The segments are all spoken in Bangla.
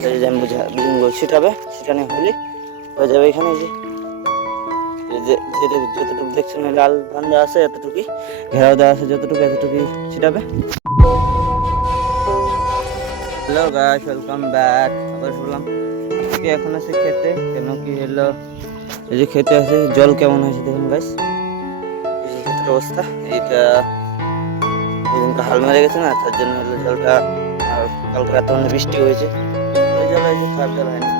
বিছুনগুলো ছিটাবে, ছিটানো হলে হয়ে যাবে। এখানে যতটুকু দেখছেন লাল বান্ধা আছে এতটুকুই ঘেরাও দেওয়া আছে, যতটুকু এতটুকুই ছিটাবে। Hello guys, welcome back. আবার বললাম আজকে এখন আছে খেতে, কেন কি হলো এই যে খেতে আছে জল কেমন হয়েছে দেখুন গাইস, এই যে ক্ষেতের অবস্থা। এইটা ওইদিনকে হাল মেরে গেছে না, তার জন্য হলো জলটা, আর কালকে রাতে অনেক বৃষ্টি হয়েছে, ওই জল হয়েছে, খারাপ জল হয়নি।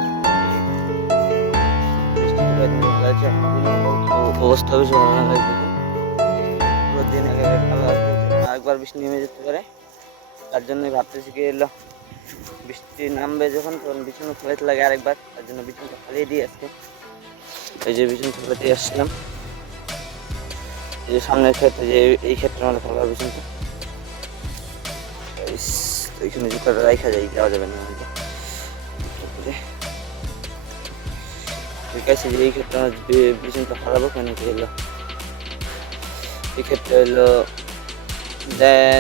বৃষ্টি ভালো আছে, অবস্থা বেশি ভালো না গাইস। দেখুন পুরো দিন একেবারে ভালো আছে, আরেকবার বৃষ্টি নেমে যেতে পারে, তার জন্যই ভাবতেছি কি এলো বৃষ্টি নামবে যখন তখন বিছুন ফেলাইতে লাগে আরেকবার, তার জন্য বিছুনটা ফালিয়ে দিয়ে আজকে এই যে বিছুন ফেলে দিয়ে আসছিলাম। এই যে সামনের ক্ষেত্রে, যে এই ক্ষেত্রে আমাদের ফেলার বিছুনটা ওইখানে জুতাটা রাখা যায়, দেওয়া যাবে না আমাকে। ঠিক আছে, যে এই ক্ষেত্রে আমার বিছুনটা ফেলাবো, কেন কি হলো এই ক্ষেত্রে হলো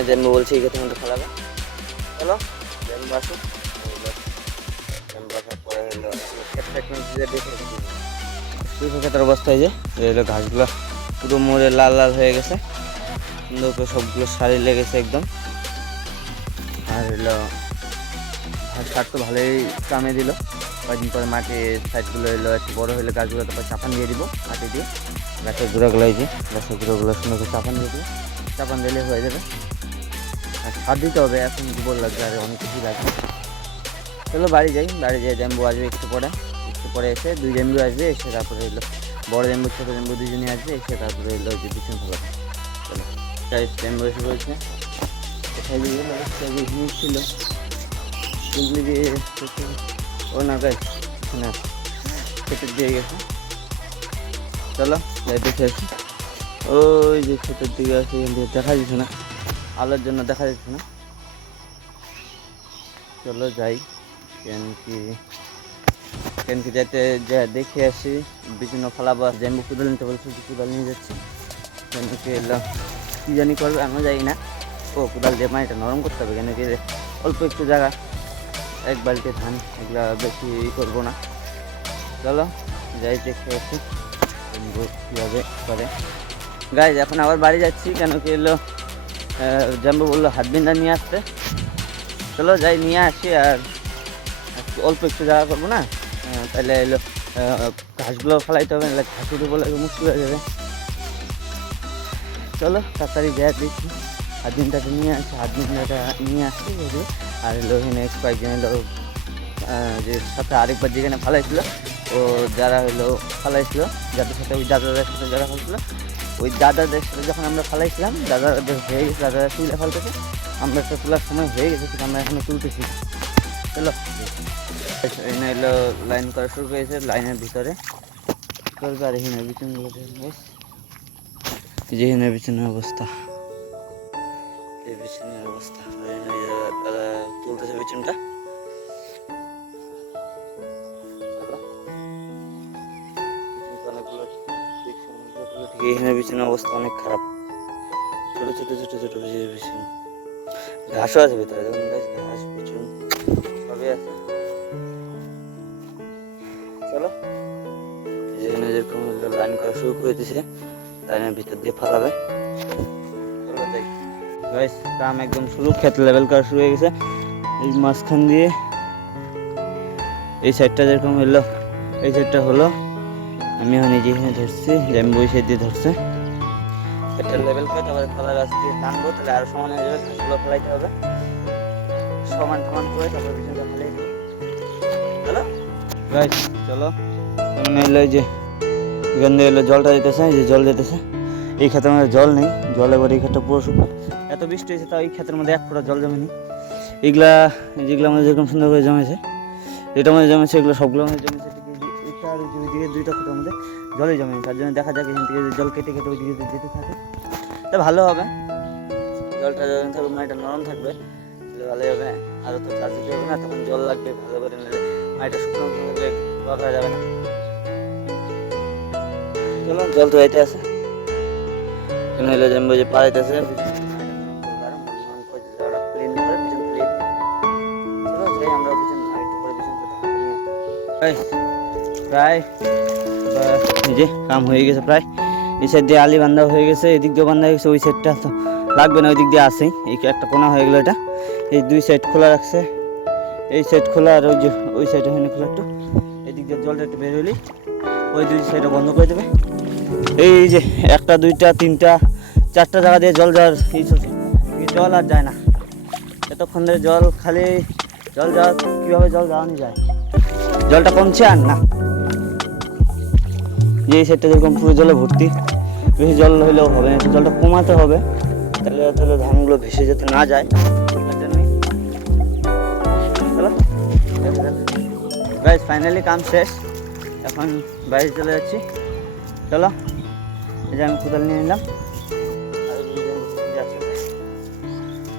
জন্ম বলছে এই ক্ষেত্রে আমাদের ফেলাবো। চলো জন্ম আসুক, ক্ষেতের অবস্থা এই যে হলো ঘাসগুলো পুরো মরে লাল লাল হয়ে গেছে, সুন্দর করে সবগুলো সারি লেগেছে একদম। আর হলো ঘাস কাট তো ভালোই কামে দিল, কয়েকদিন পরে মাটির সাইডগুলো হলো একটু বড়ো হলে গাছগুলো তারপর চাপান দিয়ে দিব, মাটি দিয়ে গাছের গুঁড়োগুলো, এই যে গাছের গুঁড়োগুলো সুন্দর করে চাপান দিয়ে দিব, চাপান দিলে হয়ে যাবে। আর সার দিতে হবে, এখন গোবর লাগবে আর অনেক কিছুই লাগবে। চলো বাড়ি যাই, বাড়ি যেয়ে জ্যাম্বু আসবে একটু পরে এসে, দুই জ্যাম্বু আসবে, এসে তারপরে হলো বড় জ্যাম্বু ছোটো জ্যাম্বু দুজনে আসবে, এসে তারপরে হলো যে বিছুন ফেলা। চলো তাই জ্যাম্বু এসে বলছে কোথায় জিনিস ছিল ও না গাই না ক্ষেতের দিয়ে গেছে। চলো যাই দেখে আসি, ওই যে ক্ষেতের দিকে আছে, দেখা যাচ্ছে না, আলোর জন্য দেখা যাচ্ছে না। চলো যাই, কেন কি যাতে দেখে আসি বিভিন্ন ফলাবো। জ্যাম্বু কুদাল নিতে বলছি, কুদাল নিয়ে যাচ্ছি, কেন কি এলো কী জানি করবে আমরা যাই না। ও কুদাল দিয়ে মাটিটা নরম করতে হবে, কেন কি অল্প একটু জায়গা, এক বালতি ধান, এগুলা বেশি করবো না। চলো যাই দেখে আসি কীভাবে করে। গাইজ এখন আবার বাড়ি যাচ্ছি, কেন কি এলো জ্যাম্বু বললো হাত বিন্দা নিয়ে আসতে। চলো যাই নিয়ে আসি, আর অল্প একটু জায়গা করবো না, তাহলে এলো ঘাসগুলো ফেলাইতে হবে, নাহলে ঘাস উঠে বলে মুশকিল হয়ে যাবে। চলো তাড়াতাড়ি যাই দেখি, হাত বিন্দাটা নিয়ে আসি, হাত বিন্দাটা নিয়ে আসছি যদি। আর এলো এখানে কয়েকজন এলো যে সাথে আরেকবার যেখানে ফালাইছিল, ও যারা হলো ফালাইছিল, যাদের সাথে ওই দাদাদের সাথে যারা ফেলছিল, ওই দাদাদের সাথে যখন আমরা ফালাইছিলাম, দাদাদের হয়ে গেছে, দাদারা তুলে ফেলতেছে, আমরা একটা তোলার সময় হয়ে গেছে, কিন্তু আমরা এখনো তুলতেছি। চলো এখানে এলো লাইন করা শুরু করেছে, লাইনের ভিতরে করবে। আর এখানে বিছুনগুলো যেখানে বিছুনের অবস্থা, এই বিছুনের অবস্থা দাদা তুলতেছে বিছুনটা। এখানে বিছুনের অবস্থা অনেক খারাপ, ছোট ছোট ছোট ছোট বিছুন, ঘাসও আছে ভিতরে, দেখুন ঘাস বিছুন সবই আছে। চলো যেখানে যেরকম লাইন করা শুরু করে দিয়েছে, লাইনের ভিতর দিয়ে ফালাবে। চলো যাই গাইস, কাম একদম শুরু, ক্ষেত লেভেল করা শুরু হয়ে গেছে। এই মাঝখান দিয়ে এই সাইডটা যেরকম হলো, এই সাইডটা হলো, আমি এখন এই যেখানে ধরছি, জ্যাম্বু ওই সাইড দিয়ে ধরছে। ক্ষেতটা লেভেল করে তারপরে কলা গাছ দিয়ে টানবো, তাহলে আরো সমান হয়ে যাবে। ঘাসগুলো ফেলাইতে হবে সমান করে, তারপরে বিছুনটা ফেলাই দেবো। চলো গাইস চলো, মানে এলো যে এখান দিয়ে এলো জলটা যেতেছে, যে জল যেতেছে, এই ক্ষেতের মধ্যে জল নেই, জল এবার এই ক্ষেতটা পুরো শুকনো, এত বৃষ্টি হয়েছে তাও এই ক্ষেতের মধ্যে এক ফোঁটা জল জমেনি। এগুলা যেগুলো আমাদের যেরকম সুন্দর করে জমেছে, যেটা মধ্যে জমেছে এগুলো সবগুলো আমাদের জমেছে এটা, আর ওইদিকে দুইটা ক্ষেতের মধ্যে জলই জমেনি। তার জন্য দেখা যাক এখান থেকে জল কেটে কেটে ওইদিকে যেতে থাকে, তা ভালো হবে। জলটা যখন থাকবে মাটিটা নরম থাকবে, ভালোই হবে। আরও তো চাষ দিতে হবে না, তখন জল লাগবে ভালো করে, নিলে মাটিটা শুকনো থাকলে করা যাবে না। চলো জল তো যাইতে আছে, কেন হলে জ্যাম্বু যে পাড়াইতেছে, চলো যাই আমরা বিছুন একটু পরে বিছুন প্রায় এই যে কাম হয়ে গেছে প্রায়। এই সাইড দিয়ে আলি বান্ধা হয়ে গেছে, এদিক দিয়ে বান্ধা হয়ে গেছে। ওই সাইডটা তো লাগবে না, ওই দিক দিয়ে আসেই। এই একটা কোনা হয়ে গেলো এটা। এই দুই সাইড খোলা রাখছে, এই সাইড খোলা আর ওই যে ওই সাইডে হয়নি খোলা একটু। এদিক দিয়ে জলটা একটু বের হইলেই ওই দুই সাইডটা বন্ধ করে দেবে। এই যে একটা দুইটা তিনটা চারটা জায়গা দিয়ে জল যাওয়ার এই চলছে, জল আর যায় না এতক্ষণ ধরে। জল খালি জল যাওয়া, কীভাবে জল যাওয়ানো যায়, জলটা কমছে আর না। যে এই সাইডটা যেরকম পুরো জলে ভর্তি, বেশি জল হইলেও হবে না, একটু জলটা কমাতে হবে, তাহলে তাহলে ধানগুলো ভেসে যেতে না যায়। চলো গাইস, ফাইনালি কাম শেষ, এখন বাইরে চলে যাচ্ছি। চলো, এই যে আমি কোদাল নিয়ে নিলাম,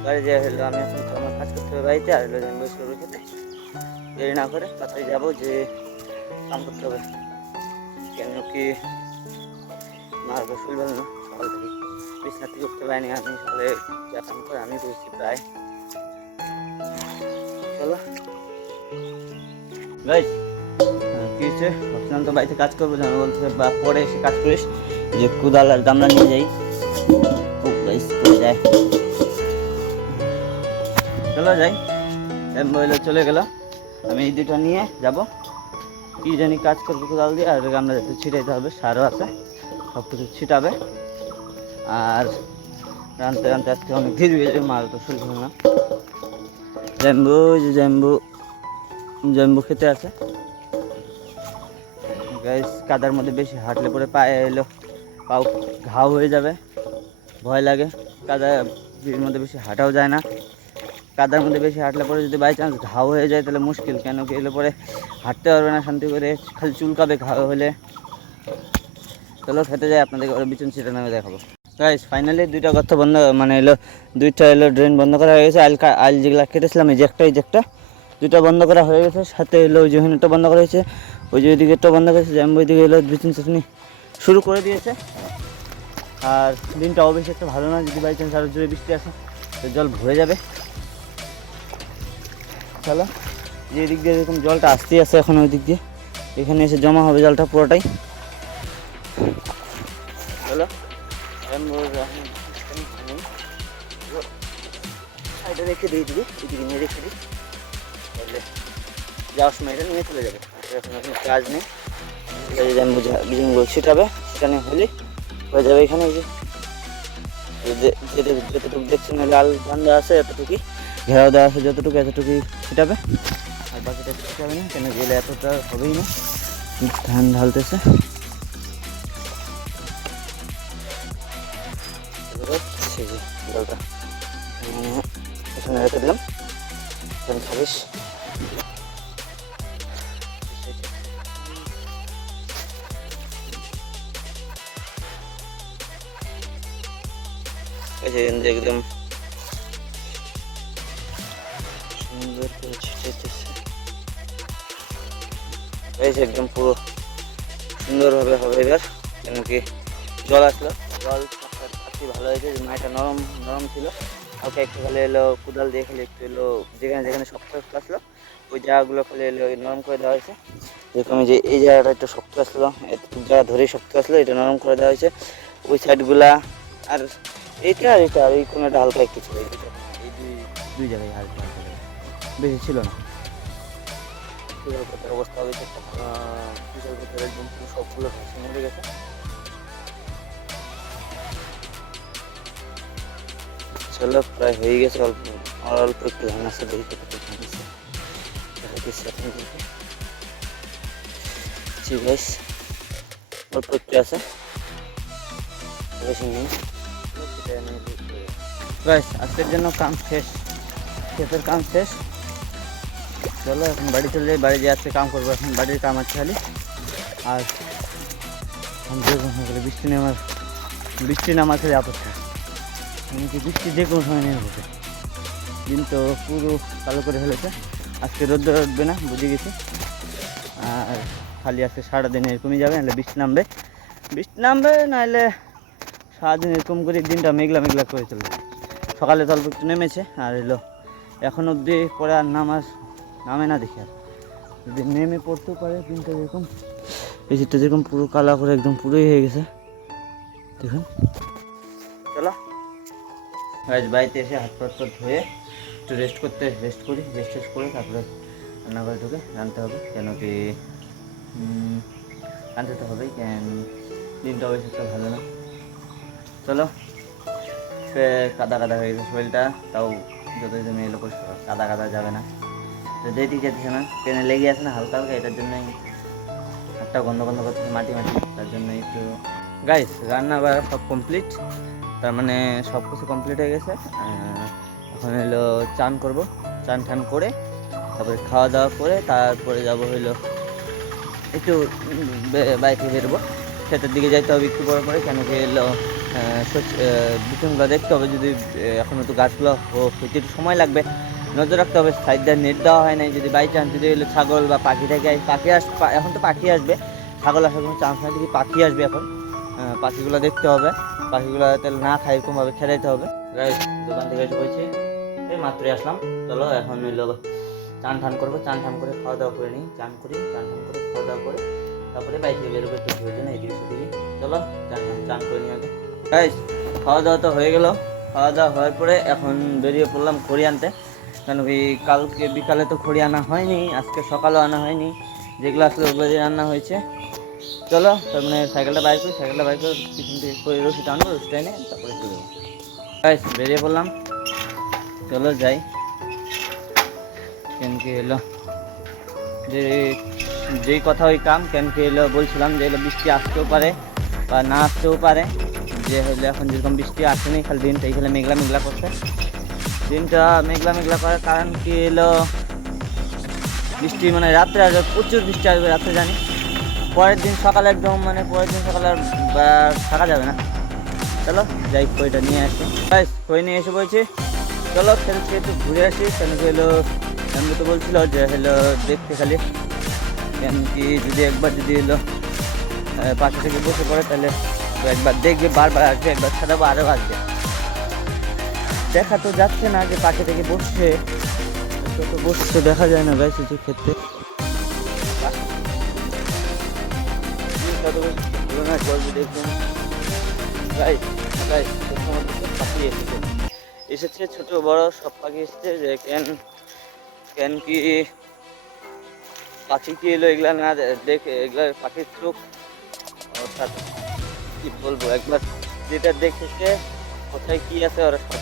বাড়ি যে হলো আমি এখন আমার কাজ করতে হবে বাড়িতে, আর হলো আমি শুরু খেতে দেরি না করে তাড়াতাড়ি যাবো, যে কাম করতে হবে। কেন কি মার শরীর ভালো না, সকাল থেকে বিছনা থেকে উঠতে পারিনি আমি, সকালে যা কাম করে আমি করেছি প্রায়। চলো গাইস, কি হচ্ছে ভাবছিলাম তো বাড়িতে কাজ করবো, আমি বলছে বা পরে এসে কাজ করিস, যে কোদাল আর গামলা নিয়ে যাই, যায়। চলো যাই, বললো চলে গেল। আমি এই দুটো নিয়ে যাব, কি জানি কাজ করবো কোদাল দিয়ে, আর গামলা যাতে ছিটাইতে হবে, সারও আছে, সব কিছু ছিটাবে। আর রানতে রানতে আজকে অনেক ধীরে হয়ে মার তো শুরু হবে না। জ্যাম্বু, যে জ্যাম্বু খেতে আছে গাইস। কাদার মধ্যে বেশি হাঁটলে পরে পায়ে এলো পাও ঘাও হয়ে যাবে, ভয় লাগে। কাদার মধ্যে বেশি হাঁটাও যায় না, কাদার মধ্যে বেশি হাঁটলে পরে যদি বাই চান্স ঘাও হয়ে যায় তাহলে মুশকিল। কেন কি এলে পরে হাঁটতে পারবে না শান্তি করে, খালি চুলকাবে ঘাও হলে। চলো খেতে যাই, আপনাদের বিচুন ছিটা নামে দেখাবো। গাইস ফাইনালি দুইটা গর্ত বন্ধ, মানে এলো দুইটা এলো ড্রেন বন্ধ করা হয়ে গেছে। আইল যেগুলো কেটেছিলাম এই যে একটা দুইটা বন্ধ করা হয়ে গেছে, সাথে এলো ওই যে ওইটা বন্ধ করা হয়েছে, ওই যে ওইদিকেটা বন্ধ করেছে। জ্যাম্বো ওইদিকে এলো বিচুন চাটনি শুরু করে দিয়েছে। আর দিনটা অবশ্যই একটা ভালো না, যদি বাই চান্স আরও জোরে বৃষ্টি আসে তো জল ভরে যাবে। চলো, যে দিক দিয়ে এরকম জলটা আসতেই আছে এখন, ওই দিক দিয়ে এখানে এসে জমা হবে জলটা পুরোটাই। চলো এটা রেখে দিই, এদিকে নিয়ে রেখে দিই, তাহলে যাওয়ার সময় এটা নিয়ে চলে যাবে। এখন এখন কাজ নেই, ছিটাবে, সেখানে হলে হয়ে যাবে। এখানে যেটুকু দেখছেন লাল বান্ধা আছে এতটুকুই, ঘেরাও দেওয়া আছে যতটুকু, এতটুকুই ছিটাবে, আর বাকিটা ছিটাবে না। কেন গেলে এতটা হবেই না, ধান ঢালতেছে। জলটা এখানে রেখে দিলাম, ছাব্বিশ একদম সুন্দর করে ছিটাইতেছে, একদম পুরো সুন্দরভাবে হবে এবার। কেন কি জল আসলো, জল ভালো হয়েছে, মাটিটা নরম নরম ছিল, হালকা একটু খালি এলো কোদাল দিয়ে খালি একটু এলো যেখানে যেখানে শক্ত আসলো ওই জায়গাগুলো খালি এলো নরম করে দেওয়া হয়েছে। যেরকম যে এই জায়গাটা একটু শক্ত আসলো, এতটুকু জায়গা ধরেই শক্ত আসলো, এটা নরম করে দেওয়া হয়েছে। ওই সাইডগুলা আর এইটা আর এটা আর এই কোনোটা হালকা একটু ছিল, এই দুই জায়গায় হালকা বেশি ছিল না। অবস্থা হয়েছে একদম সবগুলো ভেসে মরে গেছে। চলো প্রায় হয়ে গেছে, অল্প অল্প একটু ধান আছে, দেখি কতটুকু ধান আছে, অল্প একটু আছে, বেশি নেই। আজকের জন্য কাম শেষ, ক্ষেতের কাম শেষ। চলো এখন বাড়ি চলে যাই, বাড়ি যেয়ে আজকে কাম করবো, এখন বাড়ির কাম আছে খালি। আর বৃষ্টি নামার খালি অপেক্ষা, বৃষ্টি যে কোনো সময় নেমে হবে। দিন তো পুরো কালো করে ফেলেছে, আজকে রোদ উঠবে না বুঝে গেছি। আর খালি আজকে সারাদিন এরকমই যাবে, নাহলে বৃষ্টি নামবে নাহলে সারাদিন এরকম করে দিনটা মেঘলা মেঘলা করে চলবে। সকালে তো অল্প একটু নেমেছে, আর এলো এখন অবধি পরে আর নামে না দেখি, আর যদি নেমে পড়তেও পারে দিনটা যেরকম, এই শীতটা যেরকম পুরো কালা করে একদম পুরোই হয়ে গেছে দেখুন। চলো বাড়িতে এসে হাত পাত ধুয়ে একটু রেস্ট করি, রেস্ট করে তারপরে রান্নাঘরে ঢুকে রাঁধতে হবে, কেন কি রাঁধতে তো হবেই, কেন দিনটা অবশ্য একটা ভালো না। চলো সে কাদা হয়ে গেছে শরীরটা, তাও যতই তুমি এলো কাদা যাবে না, তো যেদিকে যেতেছে না, ট্রেনে লেগে আছে না হালকা হালকা, এটার জন্যই একটা গন্ধ করতেছে মাটি, তার জন্য একটু। গাইস রান্না বাড়া সব কমপ্লিট, তার মানে সব কিছু কমপ্লিট হয়ে গেছে। এখন হলো চান করবো, চান টান করে তারপরে খাওয়া দাওয়া করে তারপরে যাবো হইলো একটু বাইরে বেরোবো, ক্ষেতের দিকে যাইতে হবে একটু পরে কেন কি এলো বিছুনগুলো দেখতে হবে, যদি এখনও তো গাছগুলো হইতে একটু সময় লাগবে, নজর রাখতে হবে। সাইড দিয়ে নেট দেওয়া হয় নাই, যদি বাই চান্স যদি এলো ছাগল বা পাখি থেকে এখন তো পাখি আসবে, ছাগল আসার কোনো চান্স নাই, যদি পাখি আসবে এখন পাখিগুলো দেখতে হবে, পাখিগুলো তাহলে না খাই এরকমভাবে খেলাইতে হবে। দোকান থেকে এসে বলছি এই মাত্রই আসলাম, চলো এখন হইলো চান টান করবো, চান টান করে খাওয়া দাওয়া করে নিই, চান করে খাওয়া দাওয়া করে তারপরে বাইক থেকে বেরোবো একটু ধুয়ে জন্য এদিকে সেদিকে। চলো চান করে নিয়ে আগে। খাওয়া দাওয়া তো হয়ে গেল, খাওয়া দাওয়া হওয়ার পরে এখন বেরিয়ে পড়লাম খড়ি আনতে, কেন কি কালকে বিকালে তো খড়ি আনা হয়নি, আজকে সকালেও আনা হয়নি, যেগুলো আসলে ওগুলো রান্না হয়েছে। চলো তার মানে সাইকেলটা বাইক করে পিছন থেকে খড়ি রশিটা আনবো, রশিটা এনে তারপরে চলে যাবো। বেরিয়ে পড়লাম, চলো যাই। কেন কি এলো যেই কথা ওই কাম, কেন কি এলো বলছিলাম যে এলো বৃষ্টি আসতেও পারে বা না আসতেও পারে, যে হলো এখন যেরকম বৃষ্টি আসেনি, খালি দিনটা এইখানে মেঘলা করছে, দিনটা মেঘলা করার কারণ কি এলো বৃষ্টি মানে রাত্রে আসবে, প্রচুর বৃষ্টি আসবে রাত্রে জানি, পরের দিন সকালে একদম মানে পরের দিন সকালে আর থাকা যাবে না। চলো যাই খইটা নিয়ে আসি, খই নিয়ে এসে বলছি চলো খেলতে একটু ঘুরে আসি, কেন কি এলো আমি তো বলছিল যে হলো দেখতে খালি, কেন কি যদি একবার যদি এলো পাশে থেকে বসে পড়ে তাহলে একবার দেখবে, বারবার আসবে, একবার ছাড়াবো আরও আসবে, দেখা তো যাচ্ছে না যে পাখি থেকে বসছে, তো বসছে দেখা যায় না গাইছে যে ক্ষেত্রে জল দেখবেন পাখি এসেছে ছোট বড় সব পাখি এসেছে, যে কেন কি পাখি কি এলো এগুলা না দেখে, এগুলা পাখির চোখ অর্থাৎ কি বলবো, একবার যেটা দেখেছে কোথায় কি আছে ওরা সব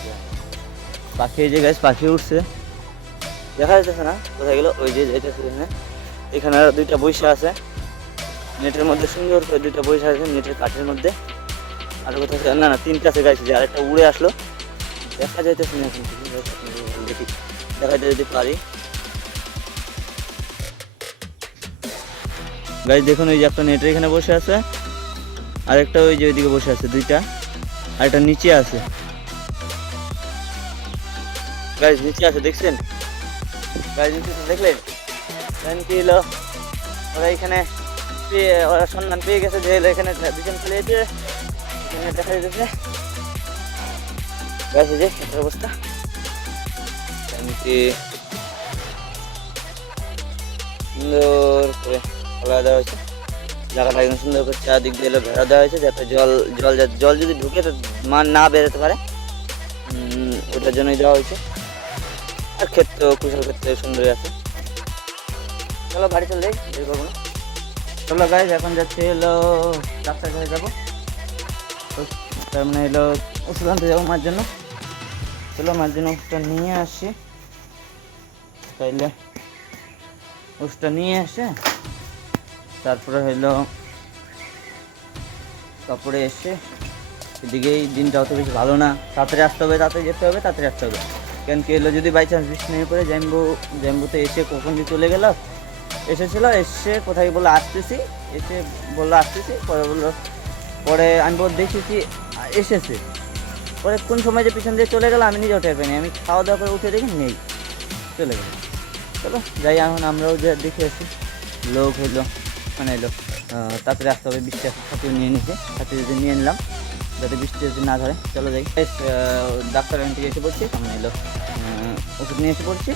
পাখি, এই যে গাছ পাখি উঠছে দেখা যাচ্ছে না কোথায় গেলো, ওই যে যাইতেছে এখানে আরো দুইটা বৈশা আছে নেটের মধ্যে, সুন্দর করে দুইটা বৈশা আছে নেটের কাঠের মধ্যে, আর কোথায় না তিনটা আছে গাছ, যে আরেকটা উড়ে আসলো দেখা যাইতেছে না এখন দেখি দেখাইতে যদি পারি। গাছ দেখুন ওই যে একটা নেটের এখানে বসে আছে, আরেকটা ওই যে ওইদিকে বসে আছে দুইটা, আরেকটা নিচে আছে গাছ, নিচে আছে দেখছেন গাছ, নিচে দেখলেন কি এলো ওরা এখানে ওরা সন্ধান পেয়ে গেছে যে এখানে দুজন চলে যেতে, এখানে দেখা যেতেছে গাছে যে এটার অবস্থা, কি সুন্দর করে ফেলা দেওয়া হয়েছে জায়গাটা, একদম সুন্দর করে চারদিক দিয়ে ভেড়া দেওয়া হয়েছে, যাতে জল যদি ঢুকে তো মান না বেরোতে পারে, ওটার জন্যই দেওয়া হয়েছে। আর ক্ষেত্র কুশল ক্ষেত্রে সুন্দরই আছে। চলো বাড়ি চলে যাই, বের করবো না। চলো গাইজ এখন যাচ্ছি হলো ডাক্তার কাছে যাবো, তার মানে এলো ওষুধ আনতে যাবো মার জন্য। চলো মার জন্য ওষুধটা নিয়ে আসি, তাইলে ওষুধটা নিয়ে আসে তারপরে হইলো তারপরে এসে এদিকে এই দিনটা অত বেশি ভালো না, তাড়াতাড়ি আসতে হবে, তাড়াতাড়ি যেতে হবে, তাড়াতাড়ি আসতে হবে, কেন কি এলো যদি বাই চান্স বৃষ্টি নেমে পড়ে জ্যাম্বুতে এসে কখন যে চলে গেল, এসে কোথায় বললো আসতেছি, পরে আমি দেখেছি এসেছে, পরে কোন সময় যে পিছন দিয়ে চলে গেল আমি নিজে উঠে পাইনি, আমি খাওয়া দাওয়া করে উঠে দেখি নেই, চলে গেল। চলো যাই এখন আমরাও যে দেখে আসি, লোক হইলো মানে এলো তাড়াতাড়ি আসতে হবে, বৃষ্টি ছাতিও নিয়ে নিয়েছে, ছাতি যদি নিয়ে নিলাম যাতে বৃষ্টি যদি না ধরে। চলো যাই, ডাক্তার থেকে এসে পড়ছি, সামনে এলো ওষুধ নিয়ে এসে পড়ছি,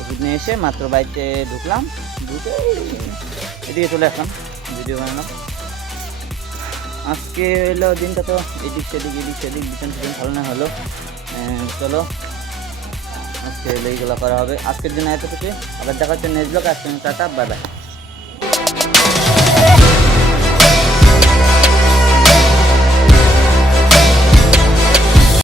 ওষুধ নিয়ে এসে মাত্র বাড়িতে ঢুকলাম, এদিকে চলে আসলাম ভিডিও বানালাম। আজকে এলো দিনটা তো এদিক সেদিক বিছান টিছান ভালো না হলো। চলো আজকে এলো এইগুলো করা হবে। আজকের জন্য এতটুকু, আবার দেখা হচ্ছে নেক্সট ব্লগ। আজকে টাটা, বাই বাই।